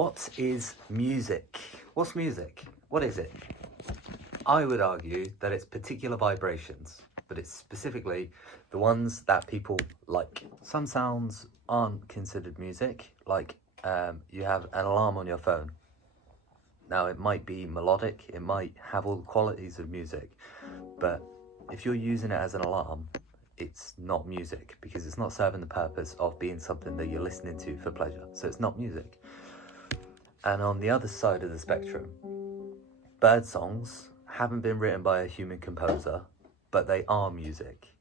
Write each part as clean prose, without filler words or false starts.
What is music? What's music? What is it? I would argue that it's particular vibrations, but it's specifically the ones that people like. Some sounds aren't considered music, like you have an alarm on your phone. Now it might be melodic, it might have all the qualities of music, but if you're using it as an alarm, it's not music because it's not serving the purpose of being something that you're listening to for pleasure. So it's not music. And on the other side of the spectrum, bird songs haven't been written by a human composer, but they are music.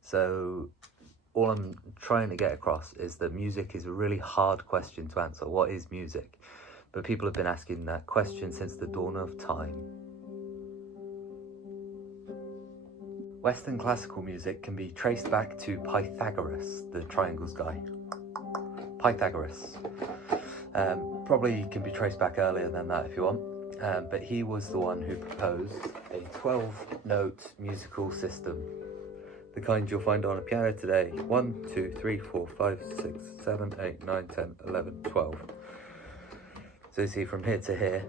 So all I'm trying to get across is that music is a really hard question to answer. What is music? But people have been asking that question since the dawn of time. Western classical music can be traced back to Pythagoras, the triangles guy. Pythagoras. Probably can be traced back earlier than that if you want. But he was the one who proposed a 12-note musical system. The kind you'll find on a piano today. 1, 2, 3, 4, 5, 6, 7, 8, 9, 10, 11, 12. So you see from here to here,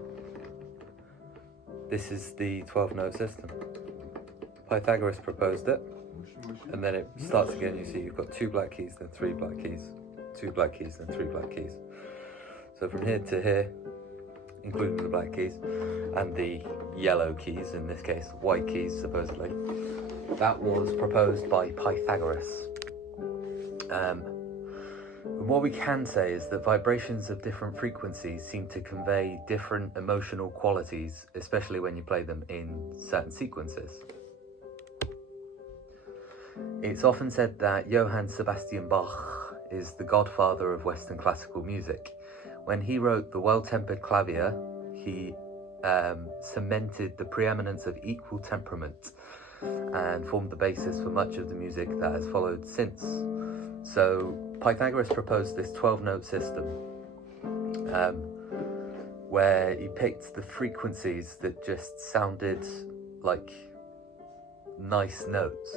this is the 12-note system. Pythagoras proposed it, and then it starts again. You see you've got 2 black keys, then 3 black keys, 2 black keys, then 3 black keys. So from here to here, including the black keys, and the yellow keys, in this case, white keys supposedly, that was proposed by Pythagoras. What we can say is that vibrations of different frequencies seem to convey different emotional qualities, especially when you play them in certain sequences. It's often said that Johann Sebastian Bach is the godfather of Western classical music. When he wrote The Well-Tempered Clavier, he cemented the preeminence of equal temperament and formed the basis for much of the music that has followed since. So Pythagoras proposed this 12-note system where he picked the frequencies that just sounded like nice notes.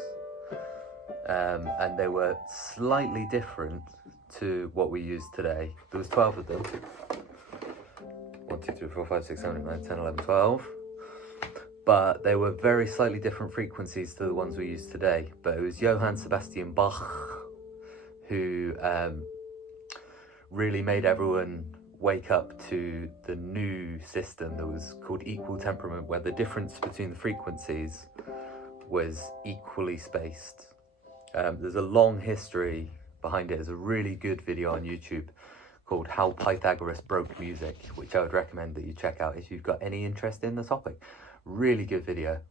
And they were slightly different to what we use today. There was 12 of them. 1, 2, 3, 4, 5, 6, 7, 8, 9, 10, 11, 12. But they were very slightly different frequencies to the ones we use today. But it was Johann Sebastian Bach who really made everyone wake up to the new system that was called equal temperament, where the difference between the frequencies was equally spaced. There's a long history behind it. There's a really good video on YouTube called How Pythagoras Broke Music, which I would recommend that you check out if you've got any interest in the topic. Really good video.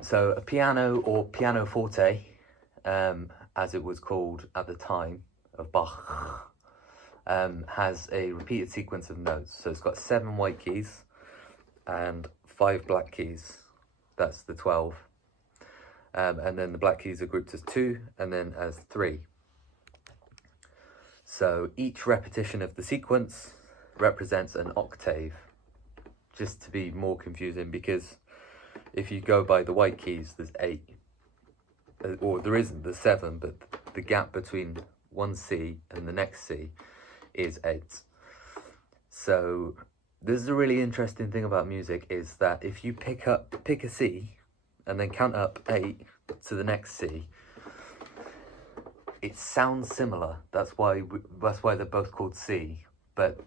So a piano, or pianoforte, as it was called at the time of Bach, has a repeated sequence of notes. So it's got 7 white keys and 5 black keys. That's the 12. And then the black keys are grouped as 2 and then as 3. So each repetition of the sequence represents an octave, just to be more confusing, because if you go by the white keys, there's 8. Or there isn't, there's 7, but the gap between one C and the next C is 8. So this is a really interesting thing about music, is that if you pick a C and then count up 8 to the next C, it sounds similar. That's why they're both called C, but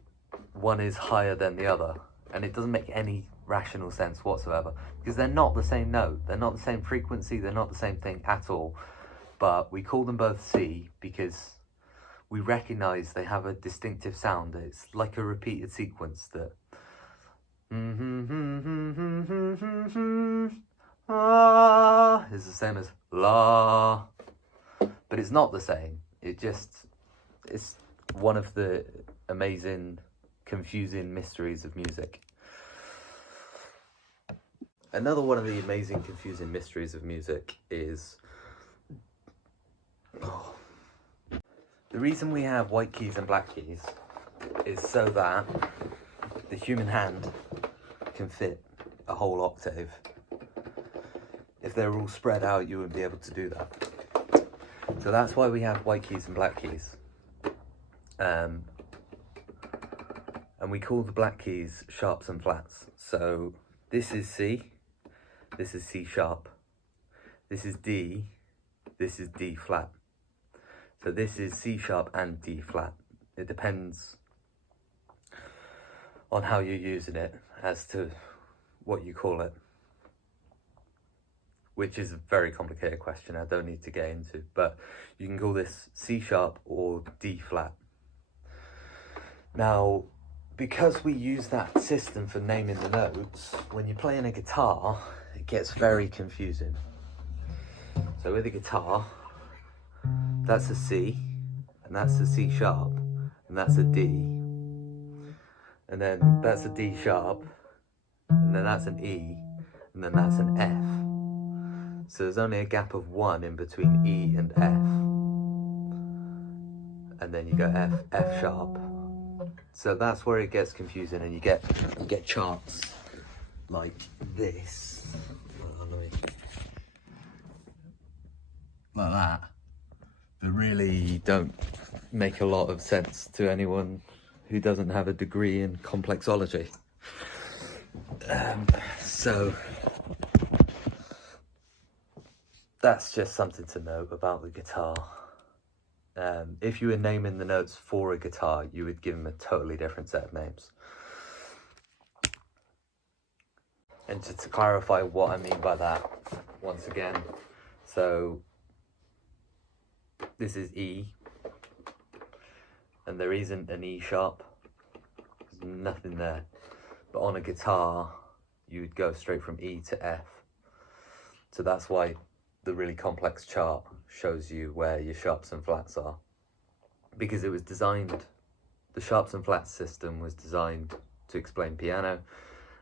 one is higher than the other, and it doesn't make any rational sense whatsoever, because they're not the same note, they're not the same frequency, they're not the same thing at all. But we call them both C because we recognize they have a distinctive sound. It's like a repeated sequence that is the same as la, but it's not the same. It's one of the amazing, confusing mysteries of music. Another one of the amazing, confusing mysteries of music is the reason we have white keys and black keys is so that the human hand can fit a whole octave. If they were all spread out, you wouldn't be able to do that. So that's why we have white keys and black keys. and we call the black keys sharps and flats. So this is C, this is C sharp, this is D, this is D flat. So this is C sharp and D flat. It depends on how you're using it as to what you call it, which is a very complicated question I don't need to get into, but you can call this C sharp or D flat. Now, because we use that system for naming the notes, when you're playing a guitar, it gets very confusing. So with a guitar, that's a C, and that's a C sharp, and that's a D, and then that's a D sharp, and then that's an E, and then that's an F. So there's only a gap of 1 in between E and F, and then you go F, F sharp. So that's where it gets confusing, and you get charts like this, like that really don't make a lot of sense to anyone who doesn't have a degree in complexology. So that's just something to note about the guitar. If you were naming the notes for a guitar, you would give them a totally different set of names. And just to clarify what I mean by that, once again, so this is E, and there isn't an E sharp, there's nothing there. But on a guitar, you would go straight from E to F. So that's why the really complex chart shows you where your sharps and flats are. Because it was designed, the sharps and flats system was designed to explain piano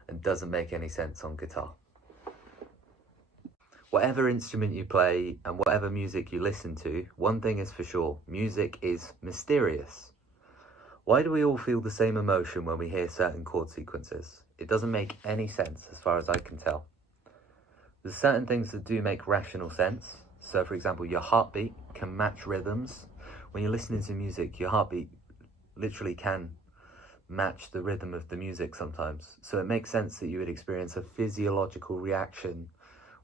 and doesn't make any sense on guitar. Whatever instrument you play and whatever music you listen to, one thing is for sure, music is mysterious. Why do we all feel the same emotion when we hear certain chord sequences? It doesn't make any sense as far as I can tell. There's certain things that do make rational sense. So for example, your heartbeat can match rhythms. When you're listening to music, your heartbeat literally can match the rhythm of the music sometimes. So it makes sense that you would experience a physiological reaction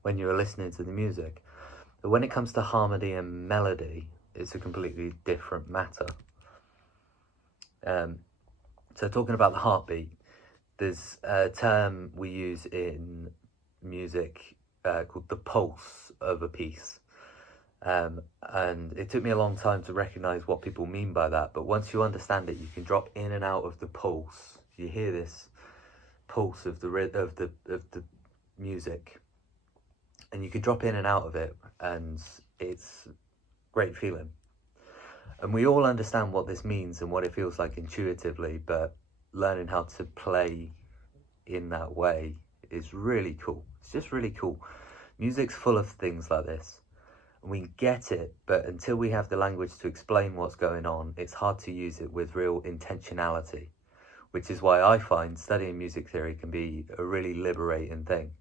when you're listening to the music. But when it comes to harmony and melody, it's a completely different matter. So talking about the heartbeat, there's a term we use in music called the pulse of a piece. And it took me a long time to recognize what people mean by that, but once you understand it, you can drop in and out of the pulse. You hear this pulse of the music, and you can drop in and out of it, and it's a great feeling. And we all understand what this means and what it feels like intuitively, but learning how to play in that way is really cool. It's just really cool. Music's full of things like this. We get it, but until we have the language to explain what's going on, it's hard to use it with real intentionality, which is why I find studying music theory can be a really liberating thing.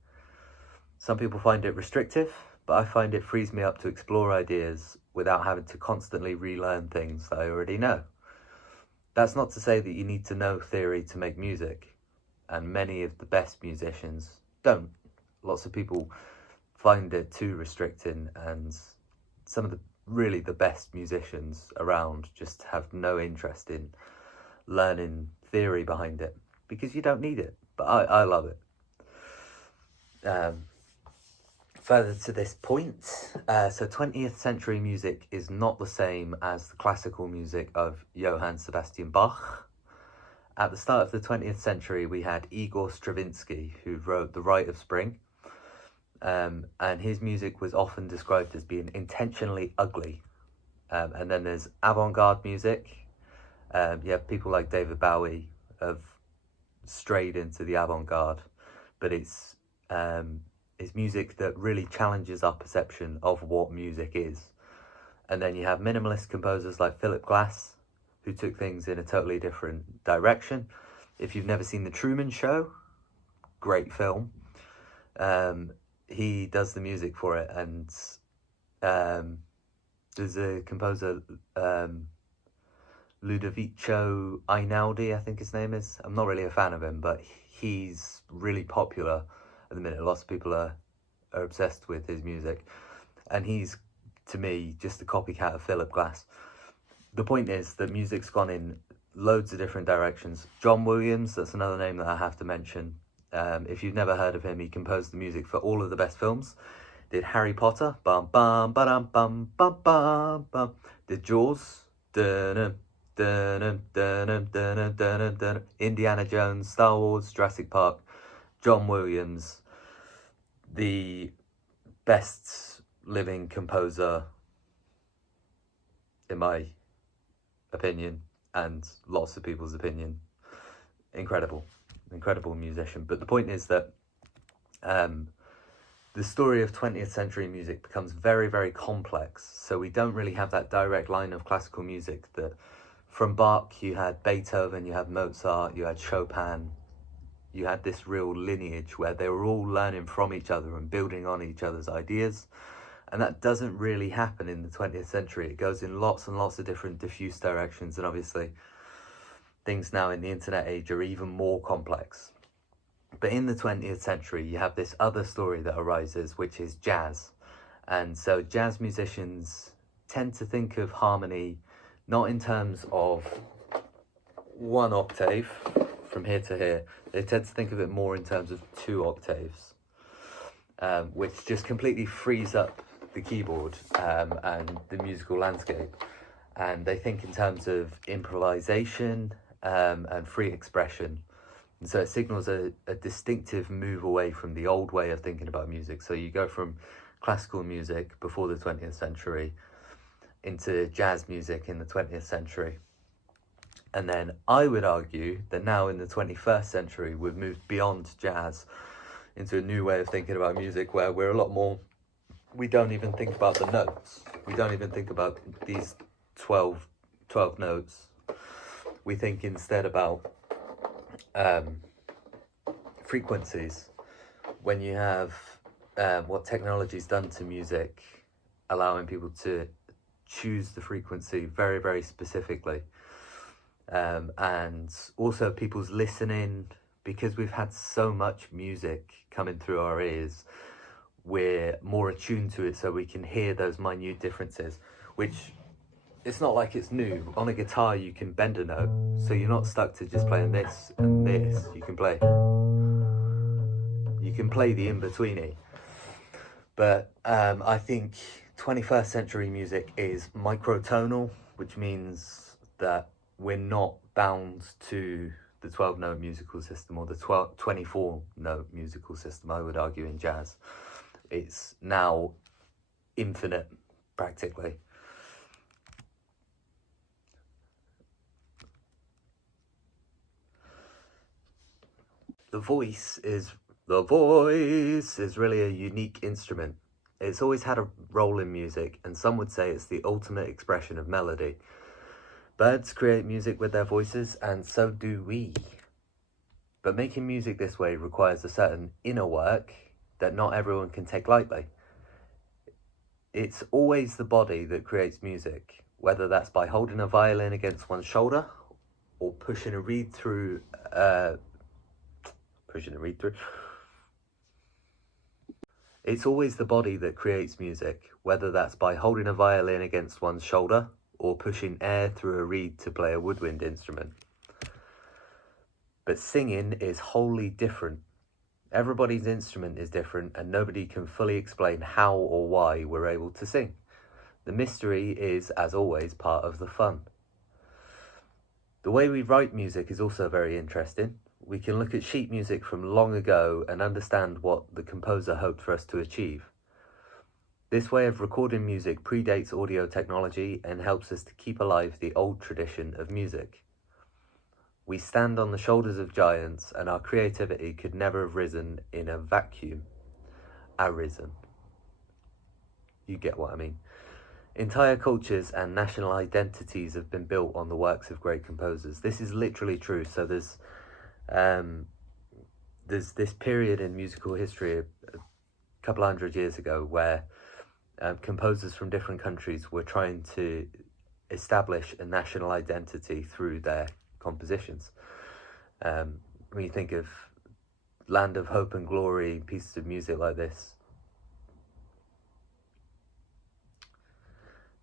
Some people find it restrictive, but I find it frees me up to explore ideas without having to constantly relearn things that I already know. That's not to say that you need to know theory to make music, and many of the best musicians don't. Lots of people find it too restricting, and some of the best musicians around just have no interest in learning theory behind it, because you don't need it, but I love it. Further to this point, so 20th century music is not the same as the classical music of Johann Sebastian Bach. At the start of the 20th century, we had Igor Stravinsky, who wrote The Rite of Spring, and his music was often described as being intentionally ugly. And then there's avant-garde music. You have people like David Bowie have strayed into the avant-garde, but it's music that really challenges our perception of what music is. And then you have minimalist composers like Philip Glass, who took things in a totally different direction. If you've never seen The Truman Show, great film, he does the music for it. And there's a composer, Ludovico Einaudi, I think his name is. I'm not really a fan of him, but he's really popular at the minute. Lots of people are obsessed with his music, and he's, to me, just a copycat of Philip Glass. The point is that music's gone in loads of different directions. John Williams, that's another name that I have to mention. If you've never heard of him, he composed the music for all of the best films. Did Harry Potter, bum bum ba-dum bum bum bum bum. Did Jaws, dun dun dun dun dun dun. Indiana Jones, Star Wars, Jurassic Park. John Williams, the best living composer, in my opinion, and lots of people's opinion. Incredible musician. But the point is that the story of 20th century music becomes very, very complex. So we don't really have that direct line of classical music that from Bach you had Beethoven, you had Mozart, you had Chopin. You had this real lineage where they were all learning from each other and building on each other's ideas. And that doesn't really happen in the 20th century. It goes in lots and lots of different diffuse directions. And obviously things now in the internet age are even more complex. But in the 20th century, you have this other story that arises, which is jazz. And so jazz musicians tend to think of harmony not in terms of one octave from here to here. They tend to think of it more in terms of 2 octaves, which just completely frees up the keyboard and the musical landscape. And they think in terms of improvisation and free expression. And so it signals a distinctive move away from the old way of thinking about music. So you go from classical music before the 20th century into jazz music in the 20th century. And then I would argue that now in the 21st century, we've moved beyond jazz into a new way of thinking about music where we're a lot more, we don't even think about the notes. We don't even think about these 12 notes. We think instead about frequencies. When you have what technology's done to music, allowing people to choose the frequency very, very specifically. And also people's listening, because we've had so much music coming through our ears, we're more attuned to it so we can hear those minute differences, which it's not like it's new. On a guitar you can bend a note, so you're not stuck to just playing this and this. You can play the in-betweeny. But I think 21st century music is microtonal, which means that we're not bound to the 12-note musical system or the 24-note musical system, I would argue, in jazz. It's now infinite, practically. The voice is really a unique instrument. It's always had a role in music, and some would say it's the ultimate expression of melody. Birds create music with their voices, and so do we. But making music this way requires a certain inner work that not everyone can take lightly. It's always the body that creates music, whether that's by holding a violin against one's shoulder or pushing a reed through. It's always the body that creates music, whether that's by holding a violin against one's shoulder or pushing air through a reed to play a woodwind instrument. But singing is wholly different. Everybody's instrument is different, and nobody can fully explain how or why we're able to sing. The mystery is, as always, part of the fun. The way we write music is also very interesting. We can look at sheet music from long ago and understand what the composer hoped for us to achieve. This way of recording music predates audio technology and helps us to keep alive the old tradition of music. We stand on the shoulders of giants, and our creativity could never have risen in a vacuum. Arisen. You get what I mean. Entire cultures and national identities have been built on the works of great composers. This is literally true. So there's this period in musical history a couple hundred years ago where composers from different countries were trying to establish a national identity through their compositions. When you think of Land of Hope and Glory, pieces of music like this.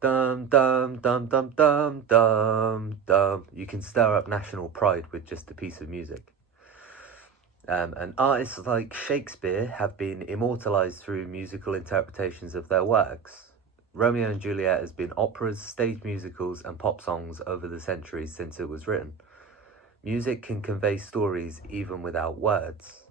Dum dum dum dum dum dum dum. You can stir up national pride with just a piece of music. And artists like Shakespeare have been immortalised through musical interpretations of their works. Romeo and Juliet has been operas, stage musicals and pop songs over the centuries since it was written. Music can convey stories even without words.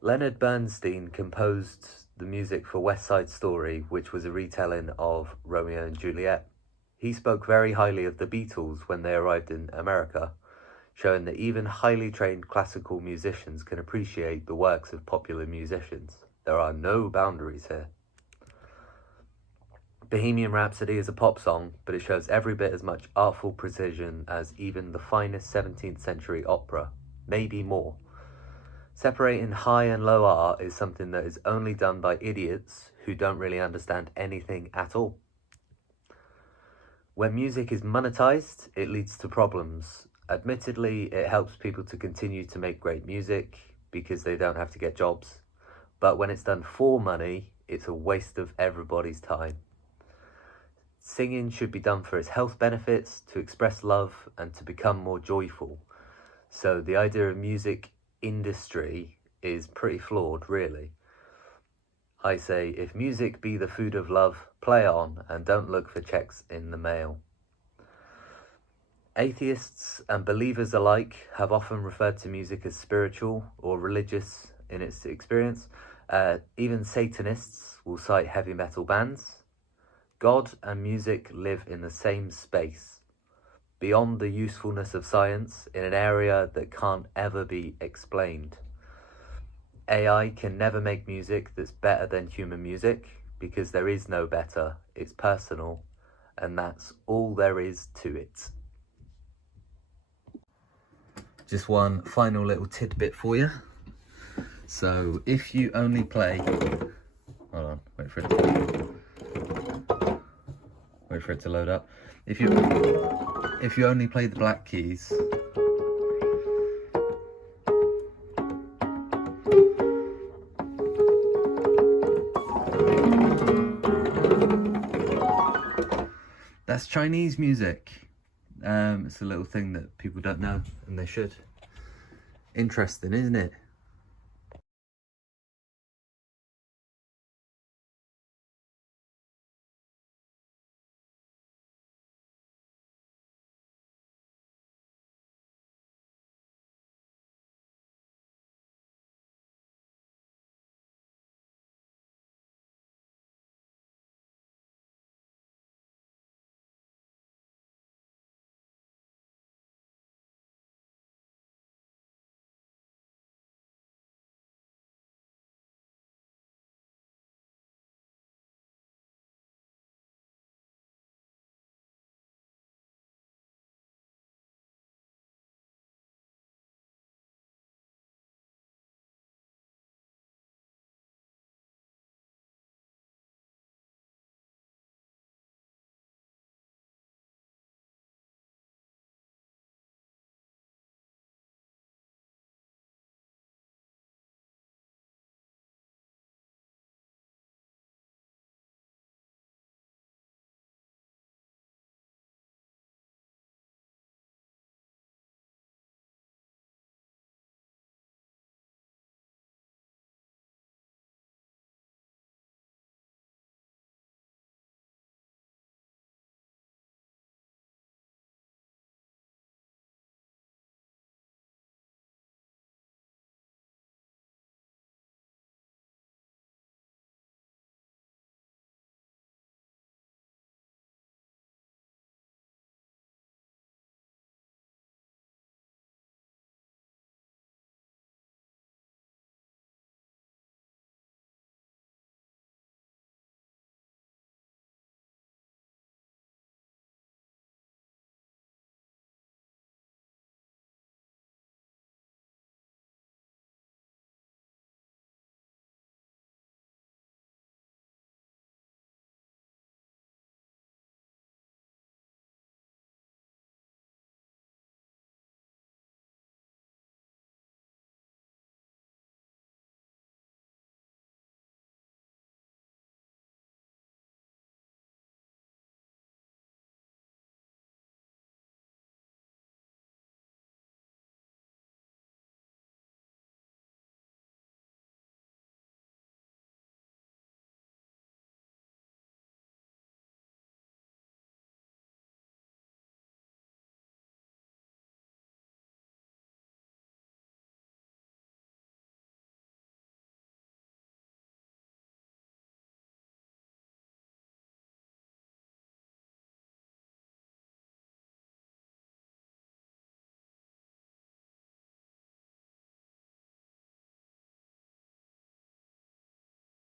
Leonard Bernstein composed the music for West Side Story, which was a retelling of Romeo and Juliet. He spoke very highly of the Beatles when they arrived in America, showing that even highly trained classical musicians can appreciate the works of popular musicians. There are no boundaries here. Bohemian Rhapsody is a pop song, but it shows every bit as much artful precision as even the finest 17th century opera, maybe more. Separating high and low art is something that is only done by idiots who don't really understand anything at all. When music is monetized, it leads to problems. Admittedly, it helps people to continue to make great music because they don't have to get jobs. But when it's done for money, it's a waste of everybody's time. Singing should be done for its health benefits, to express love, and to become more joyful. So the idea of music industry is pretty flawed, really. I say, if music be the food of love, play on and don't look for checks in the mail. Atheists and believers alike have often referred to music as spiritual or religious in its experience. Even Satanists will cite heavy metal bands. God and music live in the same space, beyond the usefulness of science, in an area that can't ever be explained. AI can never make music that's better than human music, because there is no better, it's personal, and that's all there is to it. Just one final little tidbit for you. So if you only play, hold on, wait for it to load up. If you only play the black keys, that's Chinese music. It's a little thing that people don't know, and they should. Interesting, isn't it?